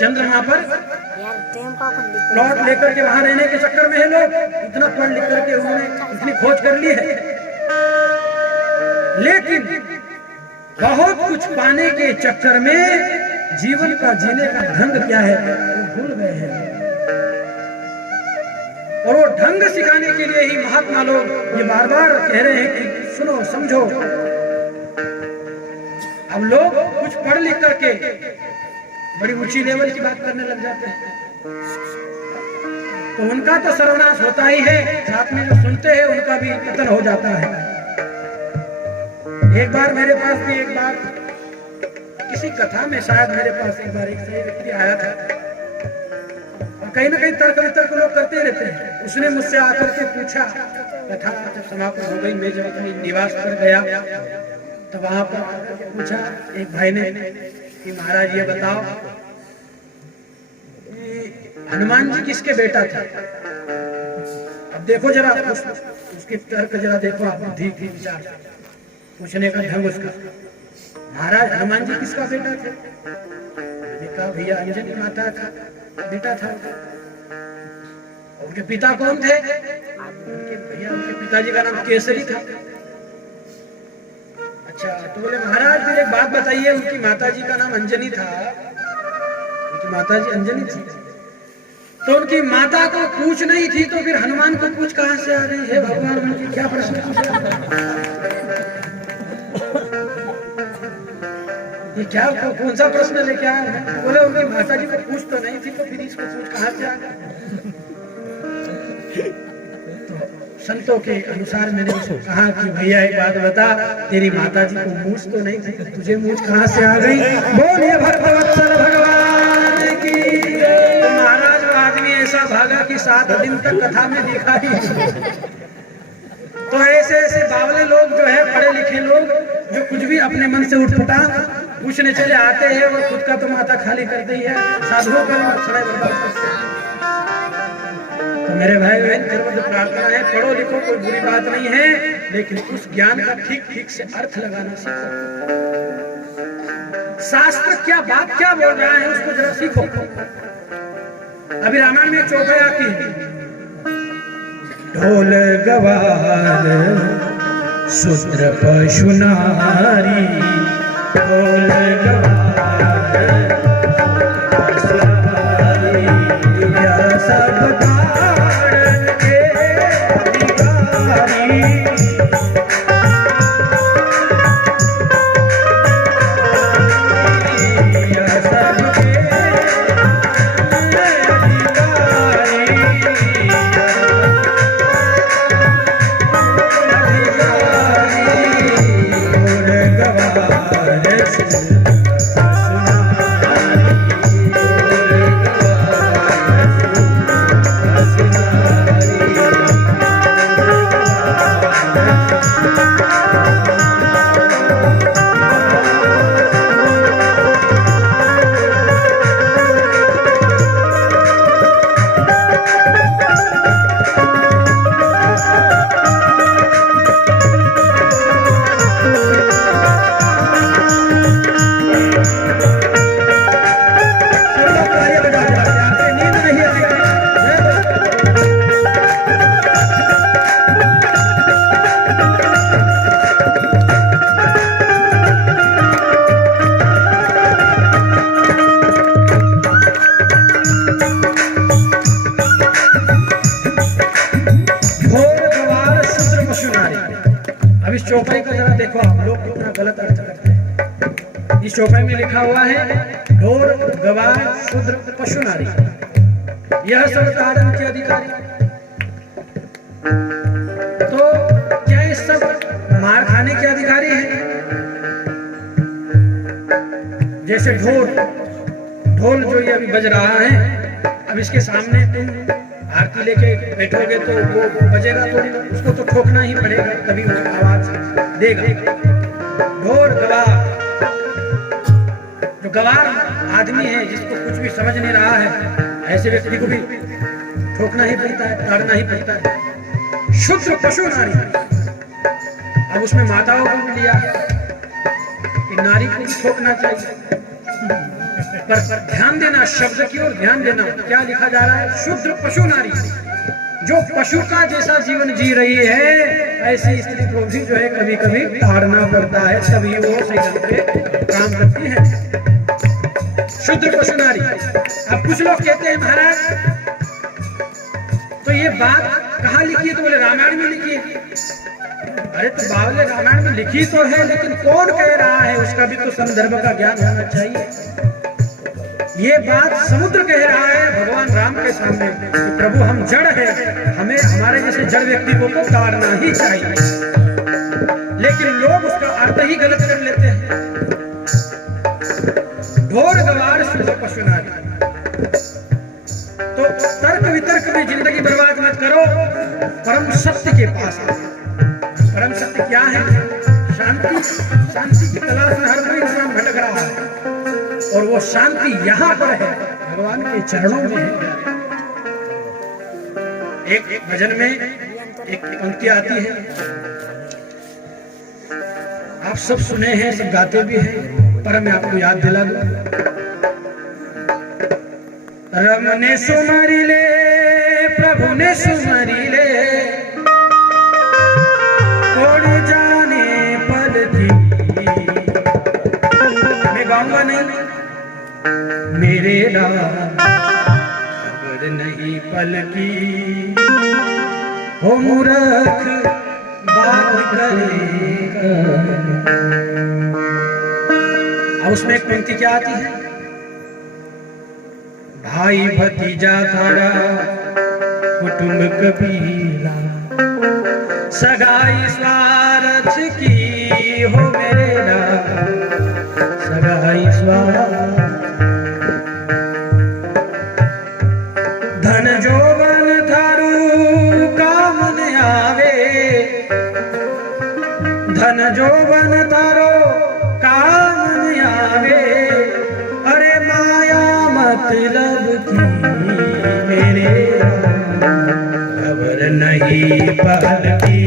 चंद्रमा पर प्लॉट लेकर के वहां रहने के चक्कर में है लोग, इतना पढ़ लिख करके उन्होंने इतनी खोज कर ली है, लेकिन बहुत कुछ पाने के चक्कर में जीवन का जीने का ढंग क्या है वो भूल गए हैं। और वो ढंग सिखाने के लिए ही महात्मा लोग ये बार बार कह रहे हैं कि सुनो समझो। अब लोग कुछ पढ़ लिख करके बड़ी ऊंची लेवल की बात करने लग जाते हैं, तो उनका तो सर्वनाश होता ही है, साथ में जो सुनते हैं उनका भी पतन हो जाता है। एक बार मेरे पास भी एक बार किसी कथा में शायद मेरे पास एक बार एक सही व्यक्ति आया था, और कहीं ना कहीं तर्क वितर्क लोग करते रहते हैं। उसने मुझसे आकर के पूछा, कथा जब समाप्त हो गई, मैं जब अपनी निवास पर गया तो वहां पर पूछा एक भाई ने कि महाराज ये बताओ हनुमान जी किसके बेटा थे? अब देखो जरा उसके तर्क जरा देखो आप, बुद्धि की विचार पूछने का ढंग उसका। महाराज हनुमान जी किसका बेटा थे? मैंने कहा भैया अंजनी माता का बेटा था। उनके पिता कौन थे? भैया उनके पिताजी का नाम केसरी था। अच्छा, तो बोले महाराज फिर एक बात बताइए, उनकी माताजी का नाम अंजनी था, उनकी माताजी अंजनी थी, तो उनकी माता को पूछ नहीं थी तो फिर हनुमान को पूछ कहां से आ रही है? भगवान उनकी क्या प्रश्न पूछा? ये क्या कौन सा प्रश्न लेके आया है? बोले उनकी माताजी को पूछ तो नहीं थी तो फिर इसको पूछ कहां से आ गया? संतों के अनुसार मैंने उसको कहा कि भैया एक बात बता, तेरी माताजी को मूछ तो नहीं थी, तुझे मूछ कहां से आ गई? बोलिए भक्तवत्सल भगवान की। तो महाराज वो आदमी ऐसा भागा कि 7 दिन तक कथा में दिखा ही। तो ऐसे ऐसे बावले लोग जो है, पढ़े लिखे लोग जो कुछ भी अपने मन से उठपटा पूछने चले आते हैं, वो खुद का तो माथा खाली करते ही है, साधुओं का अक्षर बर्बाद करते हैं। तो मेरे भाई बहन सर्वत्र प्रार्थना है, पढ़ो लिखो कोई बुरी बात नहीं है, लेकिन उस ज्ञान का ठीक ठीक से अर्थ लगाना सीखो। शास्त्र क्या बात क्या बोल रहा है उसको जरा सीखो। अभी रामायण में एक चौपाई आती है, ढोल गवार शूद्र पशु नारी, ढोल गवार सब चौपाई का जरा देखो आप लोग कितना गलत अर्थ करते हैं। इस चौपाई में लिखा हुआ है ढोर गवार शूद्र पशु नारी, यह सब ताड़न के अधिकारी। तो क्या ये सब मार खाने के अधिकारी हैं? जैसे ढोल जो ये अभी बज रहा है, अब इसके सामने तुम आरती लेके बैठोगे तो वो बजेगा तो उसको तो ठोकना ही पड़ेगा, तभी वो आवाज देगा। ढोल गवार, जो गवार आदमी है जिसको कुछ भी समझ नहीं रहा है, ऐसे व्यक्ति को भी ठोकना ही पड़ता है, ताड़ना ही पड़ता है। शुद्ध पशु नारी, अब उसमें माताओं को भी लिया कि नारी को भी ठोकना चाहिए। पर ध्यान देना, शब्द की ओर ध्यान देना। क्या लिखा जा रहा है? शूद्र पशु नारी, जो पशु का जैसा जीवन जी रही है, ऐसी स्त्री को भी जो है कभी कभी ताड़ना पड़ता है, तभी वो सही ढंग पे काम करती है। शूद्र पशु नारी। अब कुछ लोग कहते हैं महाराज तो ये बात कहाँ लिखी है? तो बोले रामायण में लिखी है। अरे तो बावले रामायण में लिखी तो है, लेकिन कौन कह रहा है उसका भी तो संदर्भ का ज्ञान होना चाहिए। ये बात समुद्र कह रहा है भगवान राम के सामने कि प्रभु हम जड़ है, हमें हमारे जैसे जड़ व्यक्ति को तो तारना ही चाहिए, लेकिन लोग उसका अर्थ ही गलत कर लेते हैं। ढोर गवार शुद्ध पशु नारी। तो तर्क वितर्क में जिंदगी बर्बाद मत करो, परम सत्य के पास आओ। परम सत्य क्या है? शांति। शांति की तलाश में हर कोई इंसान भटक रहा है, और वो शांति यहाँ पर है, भगवान के चरणों में है। एक भजन में एक पंक्ति आती है, आप सब सुने हैं, सब गाते भी हैं, पर मैं आपको याद दिला दूं। रम ने सुमरी ले, प्रभु ने सुमरी ले, कोड़ जाने पल की। मैं गाऊंगा नहीं, मेरे राम खबर नहीं पल की, हो मूर्ख बात करेगा। अब उसमें एक पंक्ति क्या आती है? भाई भतीजा थारा कुटुंब कबीला, सगाई स्वार्थ की हो मेरे राम, सगाई स्वार्थ। धन जोबन थारू काम न आवे, धन जोबन थारो काम न आवे, अरे माया मतलब की मेरे खबर नहीं पल की,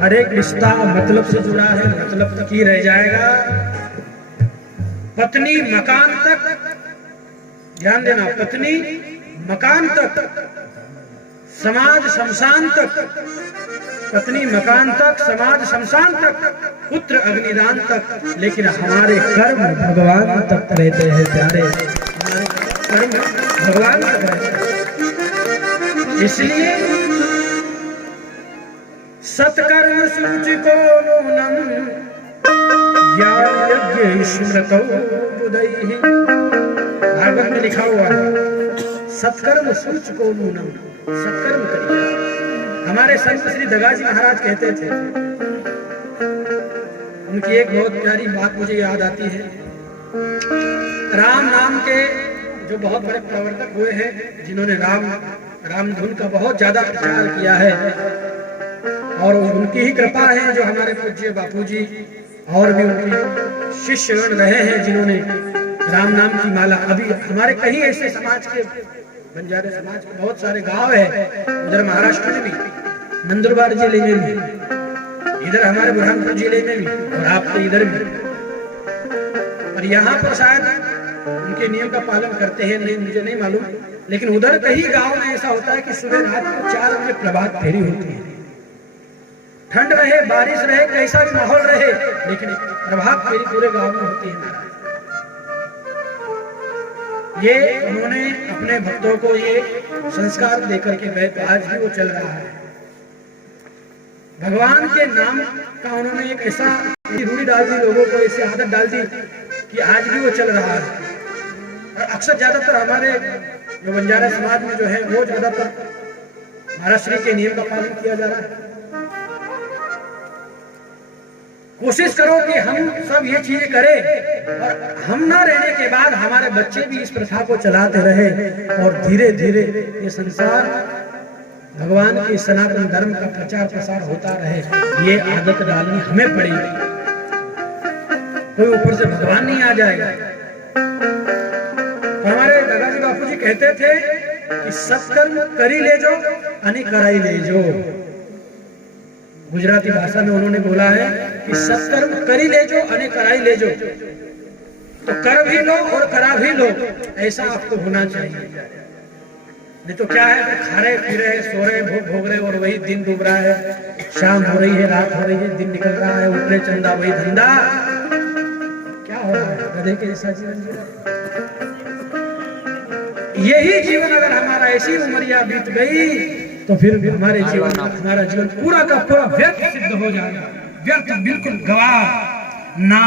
हर एक रिश्ता मतलब से जुड़ा है, मतलब तक ही रह जाएगा। पत्नी मकान तक, ध्यान देना, पत्नी मकान तक, समाज शमशान तक, पत्नी मकान तक, समाज शमशान तक, पुत्र अग्निदान तक, लेकिन हमारे कर्म भगवान तक रहते हैं प्यारे, हमारे कर्म भगवान तक रहते हैं। इसलिए सत्कर्म सूचि को नूनम ज्ञान यज्ञ स्मृतौ बुधैः। भागवत में लिखा हुआ है, सत्कर्म सूच को नूनम, सत्कर्म करिए। हमारे संत श्री दगाजी महाराज कहते थे, उनकी एक बहुत प्यारी बात मुझे याद आती है। राम नाम के जो बहुत बड़े प्रवर्तक हुए हैं, जिन्होंने राम धुन का बहुत ज्यादा प्रचार किया है, और उनकी ही कृपा है जो हमारे पूज्य बापूजी और भी उनके शिष्य रहे हैं जिन्होंने राम नाम की माला। अभी हमारे कई ऐसे समाज के, बंजारे समाज के बहुत सारे गांव है, उधर महाराष्ट्र में भी, नंदुरबार जिले में भी, इधर हमारे बुरहानपुर जिले में भी, और आपके इधर भी। और यहाँ पर शायद उनके नियम का पालन करते हैं, नहीं मुझे नहीं मालूम, लेकिन उधर कई गांव में ऐसा होता है कि सुबह रात को 4 बजे प्रभात फेरी होती है। ठंड रहे, बारिश रहे, कैसा भी माहौल रहे, लेकिन प्रभात फेरी पूरे गांव में होती है। ये उन्होंने अपने भक्तों को ये संस्कार देकर के गए, तो आज भी वो चल रहा है। भगवान के नाम का उन्होंने एक ऐसा रूढ़ी डाल दी, लोगों को ऐसी आदत डाल दी कि आज भी वो चल रहा है। और अक्सर ज्यादातर हमारे जो बंजारा समाज में जो है, वो ज्यादातर महाराष्ट्र के नियम का पालन किया जा रहा है। कोशिश करो कि हम सब ये चीजें करें, और हम ना रहने के बाद हमारे बच्चे भी इस प्रथा को चलाते रहे, और धीरे धीरे ये संसार भगवान के सनातन धर्म का प्रचार प्रसार होता रहे। ये आदत डालनी हमें पड़ेगी, कोई ऊपर से भगवान नहीं आ जाएगा। तो हमारे दादाजी बापू जी कहते थे कि सत्कर्म करी ले जो आणि कराई ले जो। गुजराती भाषा में उन्होंने बोला है कि सत्कर्म करी ले जो आणि कराई ले जो। तो कर भी लो और करा भी लो, ऐसा आपको होना चाहिए। नहीं तो क्या है, खा रहे पी रहे, सो रहे, भोग रहे, और वही दिन डूब रहा है, शाम हो रही है, रात हो रही है, दिन निकल रहा है, ऊपरे चंदा वही धंधा, क्या हो रहा है? गधे के जैसा जीवन जी रहा। यही जीवन अगर हमारा ऐसी उमरिया बीत गई तो फिर हमारे जीवन हमारा जीवन पूरा का पूरा व्यर्थ सिद्ध हो जाएगा, व्यर्थ, बिल्कुल गवाह ना।